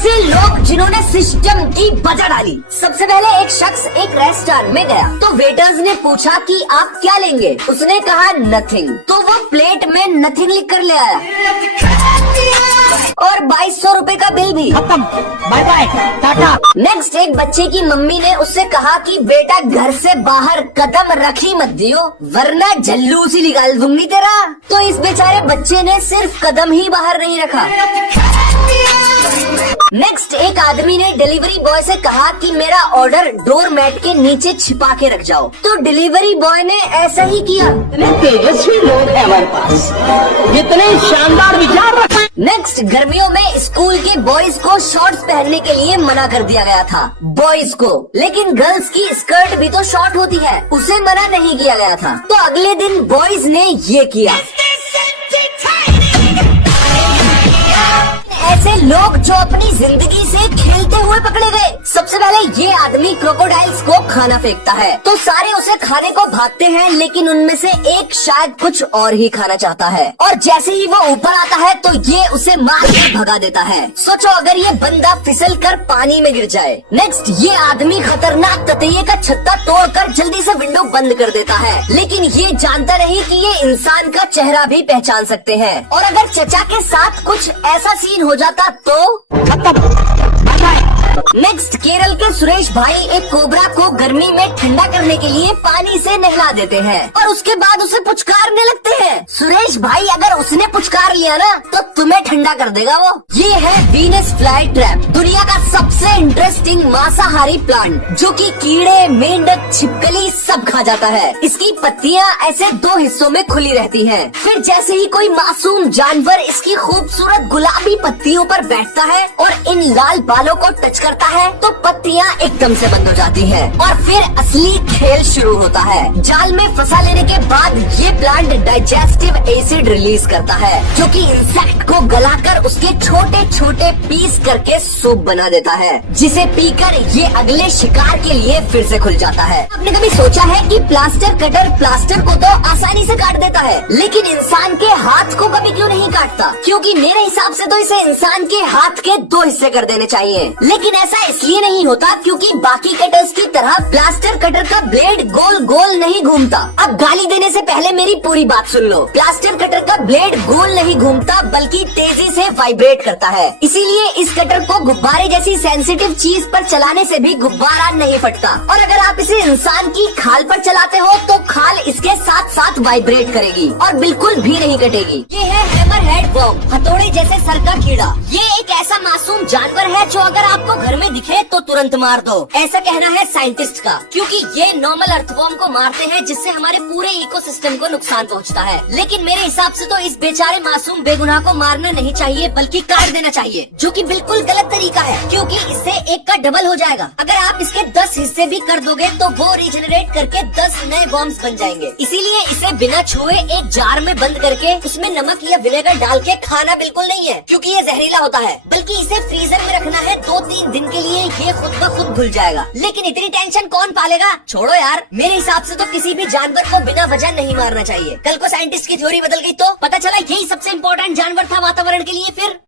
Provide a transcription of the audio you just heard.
ऐसे लोग जिन्होंने सिस्टम की बजा डाली। सबसे पहले एक शख्स एक रेस्टोरेंट में गया तो वेटर्स ने पूछा कि आप क्या लेंगे। उसने कहा नथिंग, तो वो प्लेट में नथिंग लिख कर ले आया और 2200 रुपए का बिल भी खत्म, बाय बाय, टाटा। नेक्स्ट एक बच्चे की मम्मी ने उससे कहा कि बेटा घर से बाहर कदम रखी मत दियो वरना जल्लूस ही निकाल दूंगी तेरा। तो इस बेचारे बच्चे ने सिर्फ कदम ही बाहर नहीं रखा। नेक्स्ट एक आदमी ने डिलीवरी बॉय से कहा कि मेरा ऑर्डर डोर मैट के नीचे छिपा के रख जाओ, तो डिलीवरी बॉय ने ऐसा ही किया। इतने तेजस्वी लोग हैं हमारे पास, जितने शानदार विचार रखते। नेक्स्ट गर्मियों में स्कूल के बॉयज को शॉर्ट्स पहनने के लिए मना कर दिया गया था बॉयज को, लेकिन गर्ल्स की स्कर्ट भी तो शॉर्ट होती है, उसे मना नहीं किया गया था। तो अगले दिन बॉयज ने ये किया। ऐसे लोग जो अपनी जिंदगी से खेलते हुए पकड़े गए। सबसे पहले ये आदमी क्रोकोडाइल्स को खाना फेंकता है तो सारे उसे खाने को भागते हैं, लेकिन उनमें से एक शायद कुछ और ही खाना चाहता है और जैसे ही वो ऊपर आता है तो ये उसे मार कर भगा देता है। सोचो अगर ये बंदा फिसल कर पानी में गिर जाए। नेक्स्ट ये आदमी खतरनाक ततैये का छत्ता तोड़कर जल्दी से विंडो बंद कर देता है, लेकिन ये जानता नहीं कि ये इंसान का चेहरा भी पहचान सकते हैं। और अगर चचा के साथ कुछ ऐसा सीन हो जाता तो खत्म, बाय बाय। नेक्स्ट केरल के सुरेश भाई एक कोबरा को गर्मी में ठंडा करने के लिए पानी से नहला देते हैं और उसके बाद उसे पुचकारने लगते हैं। सुरेश भाई अगर उसने पुचकार लिया ना तो तुम्हें ठंडा कर देगा वो। ये है वीनस फ्लाई ट्रैप, दुनिया का सबसे इंटरेस्टिंग मांसाहारी प्लांट जो कि कीड़े, मेंढक, छिपकली सब खा जाता है। इसकी पत्तियां ऐसे दो हिस्सों में खुली रहती हैं। फिर जैसे ही कोई मासूम जानवर इसकी खूबसूरत गुलाबी पत्तियों पर बैठता है और इन लाल बालों को टच करता है तो पत्तियां एकदम से बंद हो जाती हैं और फिर असली खेल शुरू होता है। जाल में फंसा लेने के बाद ये प्लांट डाइजेस्टिव एसिड रिलीज करता है जो कि इंसेक्ट को गलाकर उसके छोटे छोटे पीस करके सूप बना देता है, जिसे पीकर ये अगले शिकार के लिए फिर से खुल जाता है। आपने कभी सोचा है कि प्लास्टर कटर प्लास्टर को तो आसानी से काट देता है, लेकिन इंसान के हाथ को कभी क्यों नहीं काटता? क्योंकि मेरे हिसाब से तो इसे इंसान के हाथ के 2 हिस्से कर देने चाहिए, लेकिन ऐसा इसलिए नहीं होता क्योंकि बाकी कटर्स की तरह प्लास्टर कटर का ब्लेड गोल गोल नहीं घूमता। अब गाली देने से पहले मेरी पूरी बात सुन लो। प्लास्टर कटर का ब्लेड गोल नहीं घूमता बल्कि तेजी से वाइब्रेट करता है, इसीलिए इस कटर को गुब्बारे जैसी सेंसिटिव चीज पर चलाने से भी गुब्बारा नहीं फटता। और अगर आप इसे इंसान की खाल पर चलाते हो तो खाल इसके साथ साथ वाइब्रेट करेगी और बिल्कुल भी नहीं कटेगी। ये है हैमरहेड वर्म, हथौड़े जैसे सर का कीड़ा। ये एक ऐसा मासूम जानवर है जो अगर आपको घर में दिखे तो तुरंत मार दो, ऐसा कहना है साइंटिस्ट का, क्योंकि ये नॉर्मल अर्थवर्म को मारते हैं जिससे हमारे पूरे इकोसिस्टम को नुकसान पहुंचता है। लेकिन मेरे हिसाब से तो इस बेचारे मासूम बेगुनाह को मारना नहीं चाहिए बल्कि काट देना चाहिए, जो कि बिल्कुल गलत तरीका है क्योंकि इससे एक का डबल हो जाएगा। अगर आप इसके 10 हिस्से भी कर दोगे तो वो रिजेनरेट करके 10 नए वर्म्स बन जाएंगे। इसीलिए इसे बिना छुए एक जार में बंद करके उसमें नमक या विनेगर डाल के खाना बिल्कुल नहीं है क्योंकि ये जहरीला होता है, बल्कि इसे फ्रीजर में रखना है 2-3 दिन के लिए, ये खुद ब खुद घुल जाएगा। लेकिन इतनी टेंशन कौन पालेगा? छोड़ो यार, मेरे हिसाब से तो किसी भी जानवर को बिना वजह नहीं मारना चाहिए। कल को साइंटिस्ट की थ्योरी बदल गई तो पता चला यही सबसे इम्पोर्टेंट जानवर था वातावरण के लिए। फिर